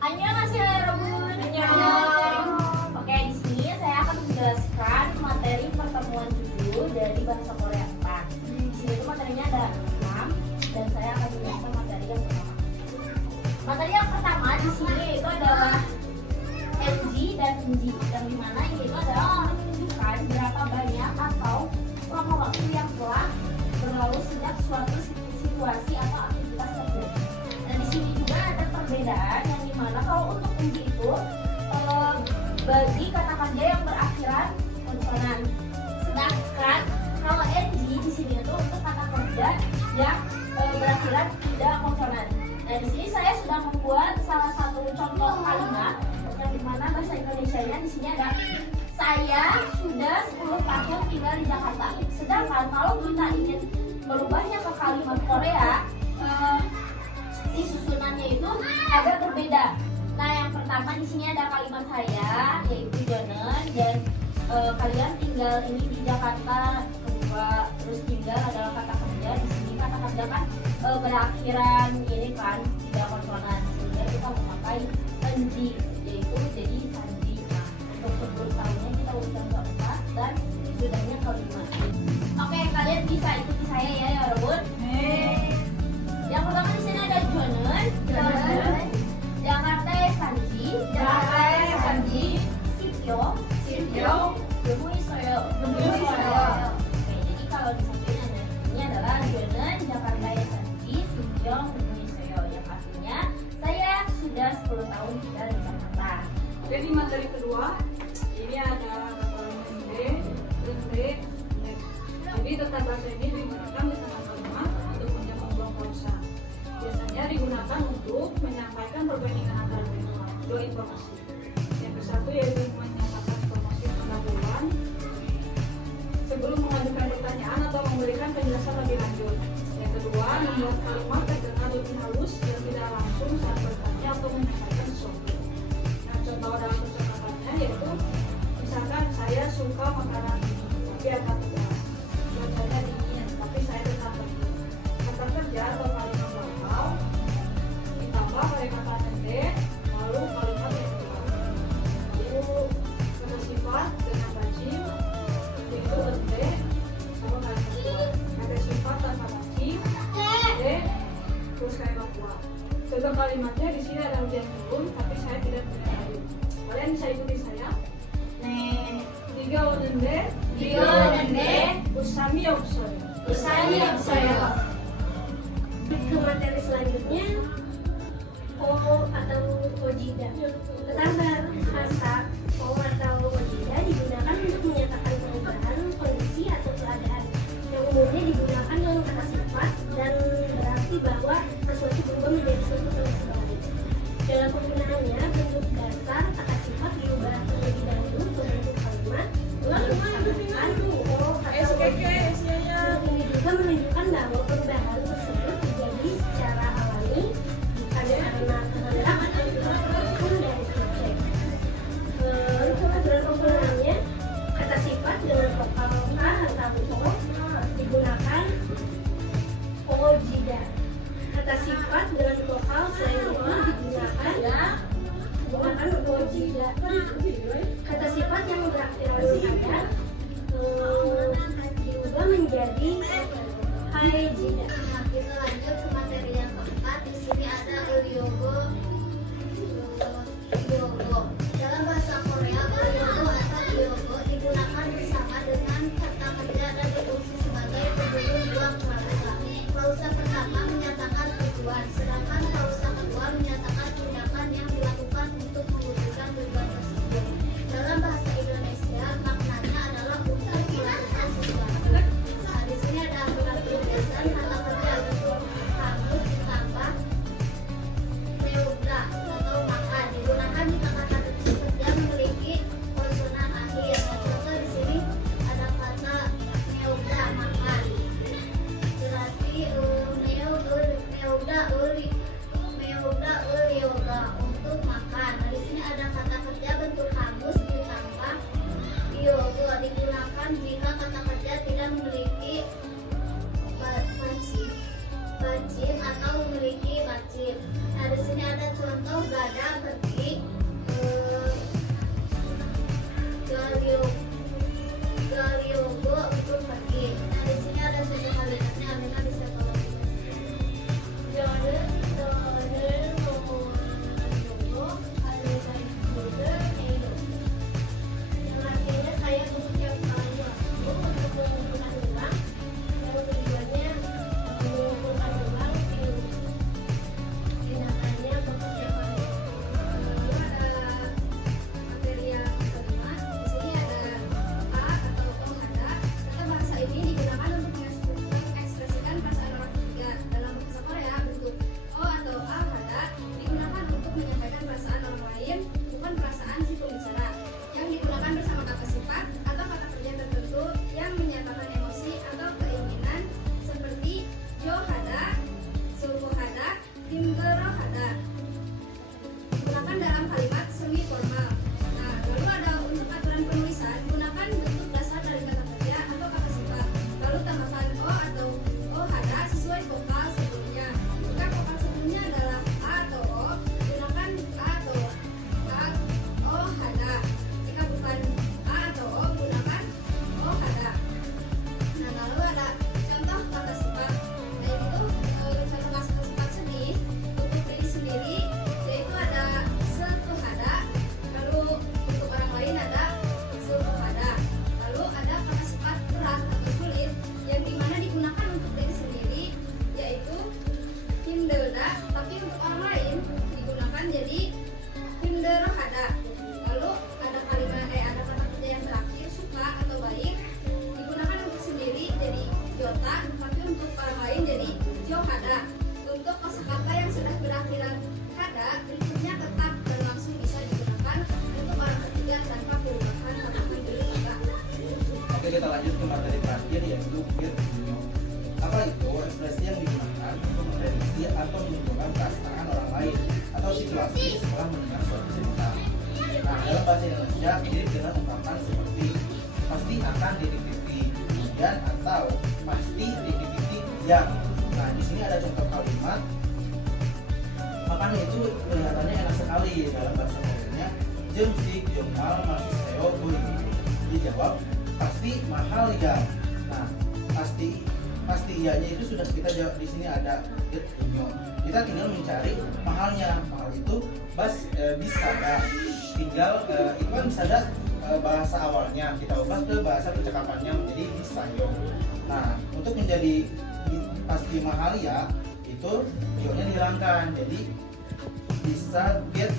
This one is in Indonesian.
Annyeonghaseyo Rebun. Oke, di sini saya akan menjelaskan materi pertemuan 7 dari bahasa Korea 4. Di sini itu materinya ada 6 dan saya akan menjelaskan materi yang pertama. Materi yang pertama di sini itu adalah NG dan NG, yang dimana ini itu adalah menunjukkan berapa banyak atau lama waktu yang telah berlalu sejak suatu situasi atau aktivitas terjadi. Dan di sini juga ada perbedaan yang dimana kalau untuk NG itu bagi kata kerja yang berakhiran konsonan, sedangkan kalau NG di sini itu untuk kata kerja yang berakhiran tidak konsonan. Nah, di sini saya sudah membuat salah satu contoh kalimat yang dimana bahasa Indonesianya di sini ada saya sudah 10 tahun tinggal di Jakarta. Sedangkan kalau kita ingin merubahnya ke kalimat Korea, si susunannya itu agak berbeda. Nah, yang pertama di sini ada kalimat saya yaitu Jonen dan kalian tinggal ini di Jakarta. Kedua, terus tinggal adalah kata kerja. Di sini kata kerja kan berakhiran ini kan tidak konsonan, sehingga kita memakai enji yaitu jadi sanji. Nah, untuk sebelum tahunnya kita urutan keempat dan sudahnya kelima. Oke, kalian bisa ikuti saya ya Rebun. Yang pertama di sini ada Jonen, Jakarta Sanji, Sipyo, Gemuisoyo. Oke, jadi kalau disatuin ini adalah Jonen, Jakarta Sanji, Sipyo, Gemuisoyo, yang artinya saya sudah 10 tahun tinggal di Jakarta. Jadi materi kedua ini adalah jadi tata bahasa ini digunakan di tengah kalimat untuk menjamak buang pausa. Biasanya digunakan untuk menyampaikan perbandingan antara dua informasi. Yang ke satu yaitu menyampaikan informasi pendahuluan sebelum mengajukan pertanyaan atau memberikan penjelasan lebih lanjut. Yang kedua, membuat kalimat terdengar lebih halus dan tidak langsung saat bertanya atau menyampaikan sesuatu. Nah, contoh dalam percakapannya yaitu misalkan saya suka makanan ini, tapi akan tidak. Cuacanya dingin, tapi saya tetap pergi. Kata kerja atau kalimat lokal ditambah pada kata nende, lalu kalimat yang kedua. Lalu kata sifat dengan bajim yaitu ende sama kalimat kedua. Kata sifat tanpa bajim, ende, terus kalimat kedua. Contoh kalimatnya di sini ada hujan turun, tapi saya tidak mengetahui. Kalian bisa ikuti saya. Tiga onende, usami 없어요. Ke materi selanjutnya, atau ojida. Tetapi kata atau ojida digunakan untuk menyatakan perubahan kondisi atau keadaan yang umumnya digunakan dalam kata sifat dan berarti bahwa sesuatu berubah menjadi suatu kondisi baru. Dalam penggunaannya, bentuk dasar kata sifat diubah terlebih dahulu ke bentuk kalimat. Lalu dikatakan ini juga menunjukkan bahwa perubahan tersebut terjadi secara alami bukan karena kehendak ataupun dari subjek. Dalam penggunaannya, kata sifat dengan vokal a atau o digunakan ojida. Kata sifat dengan vokal selain o digunakan ojida. Kata sifat yang berakhiran pada diubah menjadi haejida. Kita lanjut ke materi yang keempat. Di sini ada ulyogo. Dalam bahasa Korea, ulyogo atau ulyogo digunakan bersama dengan kata kerja dan berfungsi sebagai penghubung dua klausa. Klausa pertama menyatakan tujuan, sedangkan klausa kedua menyatakan tindakan yang dilakukan untuk mewujudkan tujuan tersebut. Dalam bahasa Indonesia, maknanya adalah untuk melakukan sesuatu. Nah, di sini ada aturan penugasan kata kerja bentuk kamus ditambah neubra atau makan digunakan di tengah kata kerja memiliki konsonan akhir. Nah, contoh di sini ada kata neubra makan. Berarti neubra lanjut ke materi terakhir yaitu get tunyo. Apa itu? Ekspresi yang digunakan untuk memprediksi atau menunjukkan perasaan orang lain atau situasi setelah mendengar suatu cerita. Nah, dalam bahasa Indonesia mirip dengan ungkapan seperti pasti akan titik-titik, kemudian atau pasti titik-titik yang. Nah, di sini ada contoh kalimat. Makanya itu kelihatannya enak sekali dalam bahasa Koreanya. Jemsik jongmal masih seo bui. Dijawab pasti mahal ya. Nah, pasti iyanya itu sudah kita jawab, di sini ada get tunyo. Kita tinggal mencari mahalnya. Mahal itu bisa ada. Tinggal itu kan bisa ada bahasa awalnya, kita ubah ke bahasa percakapannya menjadi bisayo. Nah, untuk menjadi pasti mahal ya, itu yo-nya dihilangkan, jadi bisa get